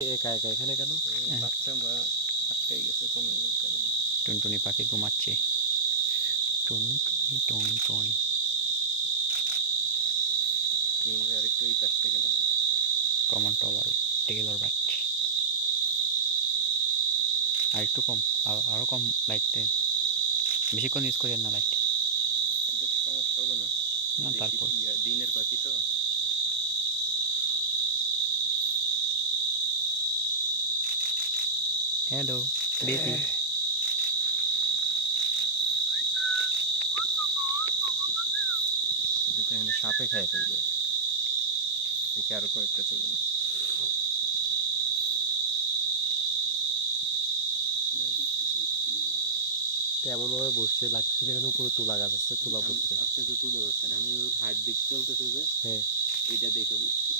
একা একা এখানে কেন? বাচ্চা বা আটকাই গেছে কোনো ইয়ের কারণে। টুনটুনি পাখি ঘুমাচ্ছে। টুনটুনি টুনটুনি। আরেকটু এই পাশ থেকে মারো। কমন টলার টেইলর ব্যাট। আর একটু কম, আরো কম লাইট দেন। বেশিক্ষণ ইউজ করেন না লাইট। এটা সমস্যা হবে না। না দেশি তারপর দিনের পাখি তো। Hello baby. এটা তো এখানে সাপে খায় ফেলবে। দেখে আরো কয়েকটা চলবে না। এমন ভাবে বসছে লাগতেছে এখানে উপরে তুলা গাছ আছে, তুলা পড়ছে। আপনি তো তুলে বলছেন, আমি ওর হার্ট বিট চলতেছে যে হ্যাঁ এটা দেখে বুঝছি।